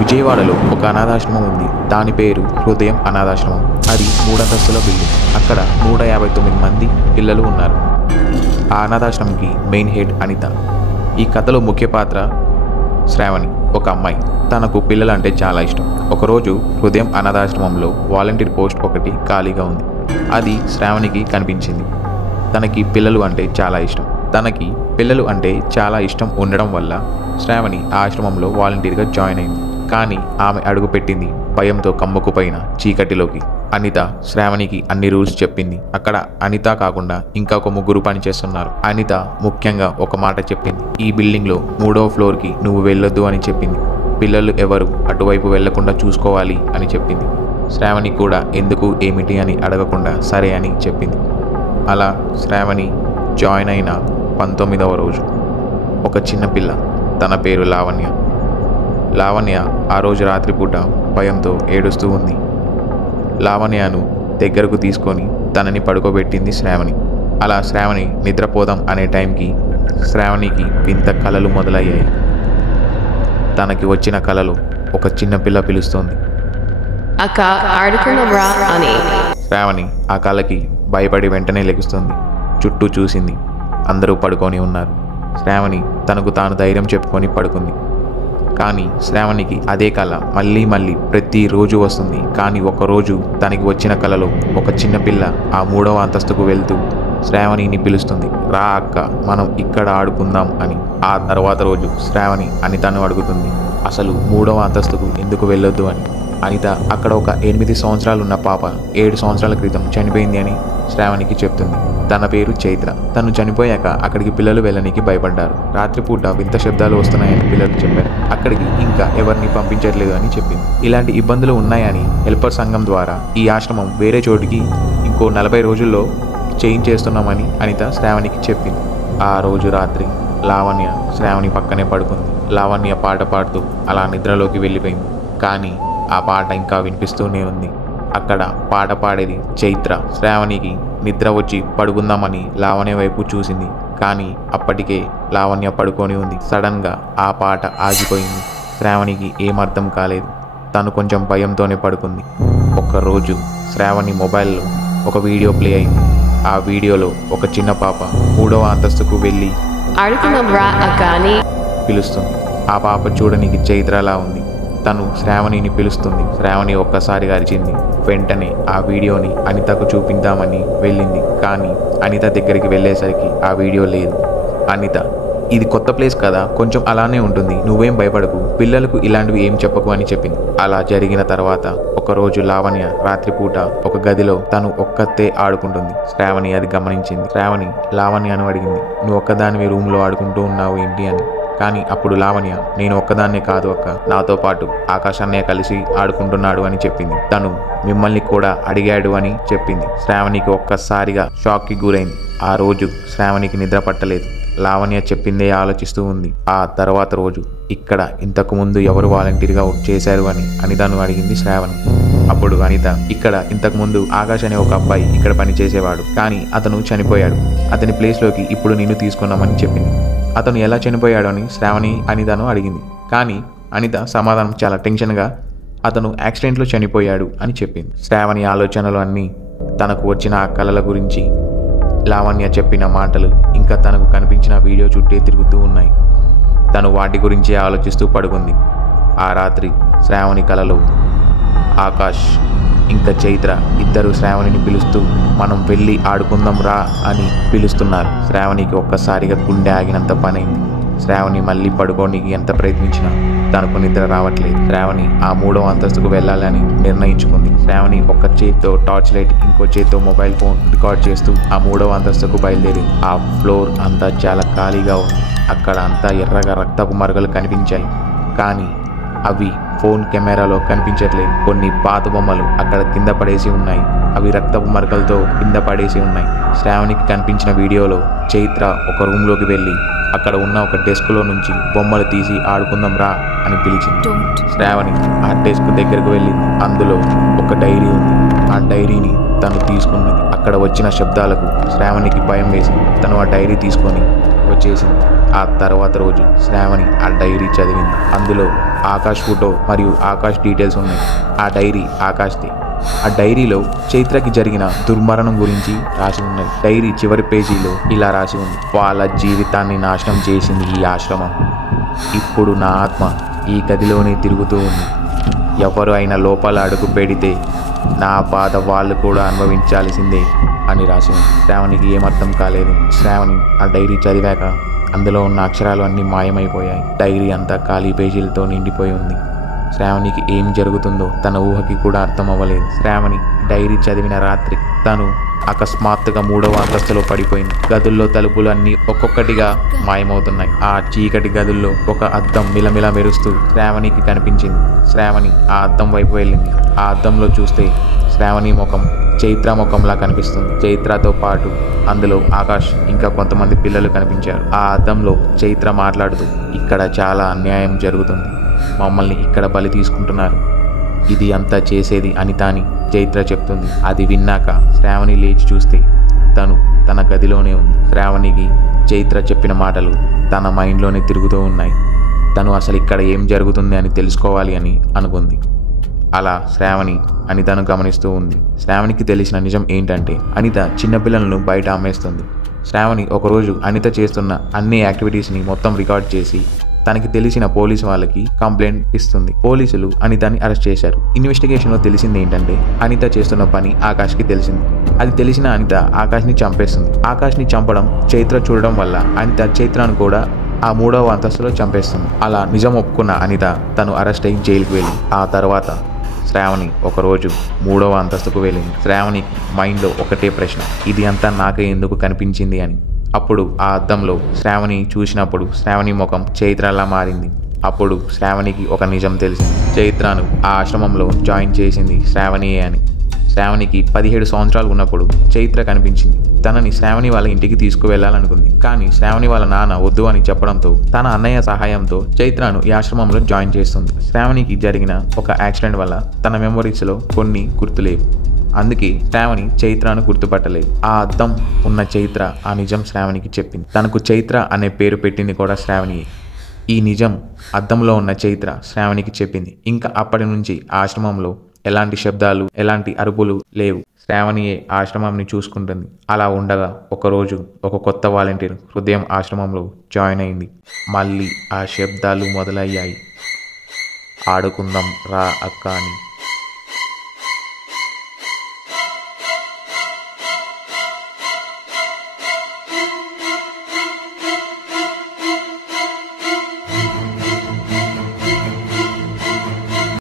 విజయవాడలో ఒక అనాథాశ్రమం ఉంది. దాని పేరు హృదయం అనాథాశ్రమం. అది 3 అంతస్తుల బిల్డింగ్. అక్కడ 159 మంది పిల్లలు ఉన్నారు. ఆ అనాథాశ్రమంకి మెయిన్ హెడ్ అనిత. ఈ కథలో ముఖ్య పాత్ర శ్రావణి, ఒక అమ్మాయి. తనకు పిల్లలు అంటే చాలా ఇష్టం. ఒకరోజు హృదయం అనాథాశ్రమంలో వాలంటీర్ పోస్ట్ ఒకటి ఖాళీగా ఉంది. అది శ్రావణికి కనిపించింది. తనకి పిల్లలు అంటే చాలా ఇష్టం ఉండడం వల్ల శ్రావణి ఆ ఆశ్రమంలో వాలంటీర్గా జాయిన్ అయింది. కానీ ఆమె అడుగుపెట్టింది భయంతో కమ్ముకుపోయిన చీకటిలోకి. అనిత శ్రావణికి అన్ని రూల్స్ చెప్పింది. అక్కడ అనిత కాకుండా ఇంకా ఒక 3 పనిచేస్తున్నారు. అనిత ముఖ్యంగా ఒక మాట చెప్పింది. ఈ బిల్డింగ్లో 3వ ఫ్లోర్కి నువ్వు వెళ్ళొద్దు అని చెప్పింది. పిల్లలు ఎవరు అటువైపు వెళ్లకుండా చూసుకోవాలి అని చెప్పింది. శ్రావణి కూడా ఎందుకు ఏమిటి అని అడగకుండా సరే అని చెప్పింది. అలా శ్రావణి జాయిన్ అయిన 19వ రోజు ఒక చిన్న పిల్ల, తన పేరు లావణ్య. లావణ్య ఆ రోజు రాత్రిపూట భయంతో ఏడుస్తూ ఉంది. లావణ్యను దగ్గరకు తీసుకొని తనని పడుకోబెట్టింది శ్రావణి. అలా శ్రావణి నిద్రపోదాం అనే టైంకి శ్రావణికి వింత కలలు మొదలయ్యాయి. తనకి వచ్చిన కలలో ఒక చిన్న పిల్ల పిలుస్తోంది. శ్రావణి ఆ కళకి భయపడి వెంటనే లెగుస్తుంది. చుట్టూ చూసింది. అందరూ పడుకొని ఉన్నారు. శ్రావణి తనకు తాను ధైర్యం చెప్పుకొని పడుకుంది. కానీ శ్రావణికి అదే కళ మళ్ళీ ప్రతిరోజు వస్తుంది. కానీ ఒకరోజు తనకి వచ్చిన కళలో ఒక చిన్న పిల్ల ఆ 3వ అంతస్తుకు వెళ్తూ శ్రావణిని పిలుస్తుంది. రా అక్క, మనం ఇక్కడ ఆడుకుందాం అని. ఆ తర్వాత రోజు శ్రావణి అనితను అడుగుతుంది, అసలు 3వ అంతస్తుకు ఎందుకు వెళ్ళొద్దు అని. అనిత అక్కడ ఒక 8 సంవత్సరాలు ఉన్న పాప 7 సంవత్సరాల క్రితం చనిపోయింది అని శ్రావణికి చెప్తుంది. తన పేరు చైత్ర. తను చనిపోయాక అక్కడికి పిల్లలు వెళ్ళడానికి భయపడ్డారు. రాత్రిపూట వింత శబ్దాలు వస్తున్నాయని పిల్లలు చెప్పారు. అక్కడికి ఇంకా ఎవరిని పంపించట్లేదు అని చెప్పింది. ఇలాంటి ఇబ్బందులు ఉన్నాయని హెల్పర్ సంఘం ద్వారా ఈ ఆశ్రమం వేరే చోటికి ఇంకో 40 రోజుల్లో చేంజ్ చేస్తున్నామని అనిత శ్రావణికి చెప్పింది. ఆ రోజు రాత్రి లావణ్య శ్రావణి పక్కనే పడుకుంది. లావణ్య పాట పాడుతూ అలా నిద్రలోకి వెళ్ళిపోయింది. కానీ ఆ పాట ఇంకా వినిపిస్తూనే ఉంది. అక్కడ పాట పాడేది చైత్ర. శ్రావణికి నిద్ర వచ్చి పడుకుందామని లావణ్య వైపు చూసింది. కానీ అప్పటికే లావణ్య పడుకొని ఉంది. సడన్గా ఆ పాట ఆగిపోయింది. శ్రావణికి ఏమర్థం కాలేదు. తను కొంచెం భయంతోనే పడుకుంది. ఒకరోజు శ్రావణి మొబైల్లో ఒక వీడియో ప్లే అయింది. ఆ వీడియోలో ఒక చిన్న పాప 3వ అంతస్తుకు వెళ్ళి పిలుస్తుంది. ఆ పాప చూడడానికి చైత్రలా ఉంది. తను శ్రావణిని పిలుస్తుంది. శ్రావణి ఒక్కసారిగా అరిచింది. వెంటనే ఆ వీడియోని అనితకు చూపిద్దామని వెళ్ళింది. కానీ అనిత దగ్గరికి వెళ్ళేసరికి ఆ వీడియో లేదు. అనిత, ఇది కొత్త ప్లేస్ కదా, కొంచెం అలానే ఉంటుంది, నువ్వేం భయపడకు, పిల్లలకు ఇలాంటివి ఏం చెప్పకు అని చెప్పింది. అలా జరిగిన తర్వాత ఒకరోజు లావణ్య రాత్రిపూట ఒక గదిలో తను ఒక్కతే ఆడుకుంటుంది. శ్రావణి అది గమనించింది. శ్రావణి లావణ్యను అడిగింది, నువ్వు ఒక్కదానివి రూమ్లో ఆడుకుంటూ ఉన్నావు ఏంటి అని. కానీ అప్పుడు లావణ్య, నేను ఒక్కదాన్నే కాదు అక్క, నాతో పాటు ఆకాశాన్నే కలిసి ఆడుకుంటున్నాడు అని చెప్పింది. తను మిమ్మల్ని కూడా అడిగాడు అని చెప్పింది. శ్రావణికి ఒక్కసారిగా షాక్కి గురైంది. ఆ రోజు శ్రావణికి నిద్ర పట్టలేదు. లావణ్య చెప్పిందే ఆలోచిస్తూ ఉంది. ఆ తర్వాత రోజు ఇక్కడ ఇంతకు ముందు ఎవరు వాలంటీర్గా చేశారు అని అనితను అడిగింది శ్రావణి. అప్పుడు అనిత, ఇక్కడ ఇంతకు ముందు ఆకాష్ అనే ఒక అబ్బాయి ఇక్కడ పని చేసేవాడు, కానీ అతను చనిపోయాడు. అతని ప్లేస్లోకి ఇప్పుడు నిన్ను తీసుకున్నామని చెప్పింది. అతను ఎలా చనిపోయాడు అని శ్రావణి అనితను అడిగింది. కానీ అనిత సమాధానం చాలా టెన్షన్గా, అతను యాక్సిడెంట్లో చనిపోయాడు అని చెప్పింది. శ్రావణి ఆలోచనలు అన్నీ తనకు వచ్చిన ఆ కళల గురించి, లావణ్య చెప్పిన మాటలు, ఇంకా తనకు కనిపించిన వీడియో చుట్టే తిరుగుతూ ఉన్నాయి. తను వాటి గురించి ఆలోచిస్తూ పడుకుంది. ఆ రాత్రి శ్రావణి కలలో ఆకాష్ ఇంకా చైత్ర ఇద్దరు శ్రావణిని పిలుస్తూ మనం వెళ్ళి ఆడుకుందాం రా అని పిలుస్తున్నారు. శ్రావణికి ఒక్కసారిగా గుండె ఆగినంత పనైంది. శ్రావణి మళ్ళీ పడుకోనికి ఎంత ప్రయత్నించినా తనకు నిద్ర రావట్లేదు. శ్రావణి ఆ 3వ అంతస్తుకు వెళ్ళాలని నిర్ణయించుకుంది. శ్రావణి ఒక చేత్తో టార్చ్ లైట్, ఇంకో చేత్తో మొబైల్ ఫోన్ రికార్డ్ చేస్తూ ఆ 3వ అంతస్తుకు బయలుదేరింది. ఆ ఫ్లోర్ అంతా చాలా ఖాళీగా ఉంది. అక్కడ అంతా ఎర్రగా రక్తపు మరకలు కనిపించాయి. కానీ అవి ఫోన్ కెమెరాలో కనిపించట్లేదు. కొన్ని పాత బొమ్మలు అక్కడ కింద పడేసి ఉన్నాయి. అవి రక్తపు మరకలతో కింద పడేసి ఉన్నాయి. శ్రావణికి కనిపించిన వీడియోలో చైత్ర ఒక రూమ్లోకి వెళ్ళి అక్కడ ఉన్న ఒక డెస్క్లో నుంచి బొమ్మలు తీసి ఆడుకుందాం రా అని పిలిచింది. శ్రావణి ఆ డెస్క్ దగ్గరకు వెళ్ళింది. అందులో ఒక డైరీ ఉంది. ఆ డైరీని తను తీసుకున్నది. అక్కడ వచ్చిన శబ్దాలకు శ్రావణికి భయం వేసి తను ఆ డైరీ తీసుకొని వచ్చేసింది. ఆ తర్వాత రోజు శ్రావణి ఆ డైరీ చదివింది. అందులో ఆకాష్ ఫోటో మరియు ఆకాష్ డీటెయిల్స్ ఉన్నాయి. ఆ డైరీ ఆకాష్ది. ఆ డైరీలో చైత్రకి జరిగిన దుర్మరణం గురించి రాసి ఉన్నది. డైరీ చివరి పేజీలో ఇలా రాసి ఉంది: వాళ్ళ జీవితాన్ని నాశనం చేసింది ఈ ఆశ్రమం. ఇప్పుడు నా ఆత్మ ఈ గదిలోనే తిరుగుతూ ఉంది. ఎవరు అయినా లోపల అడుగు పెడితే నా బాధ వాళ్ళు కూడా అనుభవించాల్సిందే అని రాసి ఉంది. శ్రావణికి ఏమర్థం కాలేదు. శ్రావణి ఆ డైరీ చదివాక అందులో ఉన్న అక్షరాలు అన్నీ మాయమైపోయాయి. డైరీ అంతా ఖాళీ పేజీలతో నిండిపోయి ఉంది. శ్రావణికి ఏం జరుగుతుందో తన ఊహకి కూడా అర్థం అవ్వలేదు. శ్రావణి డైరీ చదివిన రాత్రి తను అకస్మాత్తుగా 3వ అంతస్తులో పడిపోయింది. గదుల్లో తలుపులు అన్నీ ఒక్కొక్కటిగా మాయమవుతున్నాయి. ఆ చీకటి గదుల్లో ఒక అద్దం మిలమిల మెరుస్తూ శ్రావణికి కనిపించింది. శ్రావణి ఆ అద్దం వైపు వెళ్ళింది. ఆ అద్దంలో చూస్తే శ్రావణి ముఖం చైత్ర ముఖంలా కనిపిస్తుంది. చైత్రతో పాటు అందులో ఆకాష్ ఇంకా కొంతమంది పిల్లలు కనిపించారు. ఆ అద్దంలో చైత్ర మాట్లాడుతూ, ఇక్కడ చాలా అన్యాయం జరుగుతుంది, మమ్మల్ని ఇక్కడ బలి తీసుకుంటున్నారు, ఇది అంతా చేసేది అనిత అని చైత్ర చెప్తుంది. అది విన్నాక శ్రావణి లేచి చూస్తే తను తన గదిలోనే ఉంది. శ్రావణికి చైత్ర చెప్పిన మాటలు తన మైండ్లోనే తిరుగుతూ ఉన్నాయి. తను అసలు ఇక్కడ ఏం జరుగుతుంది అని తెలుసుకోవాలి అని అనుకుంది. అలా శ్రావణి అనితను గమనిస్తూ ఉంది. శ్రావణికి తెలిసిన నిజం ఏంటంటే అనిత చిన్నపిల్లలను బయట అమ్మేస్తుంది. శ్రావణి ఒకరోజు అనిత చేస్తున్న అన్ని యాక్టివిటీస్ని మొత్తం రికార్డ్ చేసి తనకి తెలిసిన పోలీసు వాళ్ళకి కంప్లైంట్ ఇస్తుంది. పోలీసులు అనితని అరెస్ట్ చేశారు. ఇన్వెస్టిగేషన్లో తెలిసింది ఏంటంటే అనిత చేస్తున్న పని ఆకాష్కి తెలిసింది. అది తెలిసిన అనిత ఆకాష్ని చంపేస్తుంది. ఆకాష్ని చంపడం చైత్ర చూడడం వల్ల అనిత చైత్రను కూడా ఆ 3వ అంతస్తులో చంపేస్తుంది. అలా నిజం ఒప్పుకున్న అనిత తను అరెస్ట్ అయ్యి జైలుకి వెళ్ళింది. ఆ తర్వాత శ్రావణి ఒకరోజు 3వ అంతస్తుకు వెళ్ళింది. శ్రావణి మైండ్లో ఒకటే ప్రశ్న, ఇది అంతా నాకే ఎందుకు కనిపించింది అని. అప్పుడు ఆ అద్దంలో శ్రావణి చూసినప్పుడు శ్రావణి ముఖం చైత్రలా మారింది. అప్పుడు శ్రావణికి ఒక నిజం తెలిసింది. చైత్రను ఆ ఆశ్రమంలో జాయిన్ చేసింది శ్రావణియే అని. శ్రావణికి 17 సంవత్సరాలు ఉన్నప్పుడు చైత్ర కనిపించింది. తనని శ్రావణి వాళ్ళ ఇంటికి తీసుకువెళ్లాలనుకుంది. కానీ శ్రావణి వాళ్ళ నాన్న వద్దు అని చెప్పడంతో తన అన్నయ్య సహాయంతో చైత్రను ఈ ఆశ్రమంలో జాయిన్ చేస్తుంది. శ్రావణికి జరిగిన ఒక యాక్సిడెంట్ వల్ల తన మెమొరీస్లో కొన్ని గుర్తులేవు. అందుకే శ్రావణి చైత్రను గుర్తుపట్టలేదు. ఆ అద్దం ఉన్న చైత్ర ఆ నిజం శ్రావణికి చెప్పింది. తనకు చైత్ర అనే పేరు పెట్టింది కూడా శ్రావణియే. ఈ నిజం అద్దంలో ఉన్న చైత్ర శ్రావణికి చెప్పింది. ఇంకా అప్పటి నుంచి ఆశ్రమంలో ఎలాంటి శబ్దాలు, ఎలాంటి అరుపులు లేవు. శ్రావణియే ఆశ్రమంని చూసుకుంటుంది. అలా ఉండగా ఒకరోజు ఒక కొత్త వాలంటీర్ హృదయం ఆశ్రమంలో జాయిన్ అయింది. మళ్ళీ ఆ శబ్దాలు మొదలయ్యాయి. ఆడుకుందాం రా అక్క అని.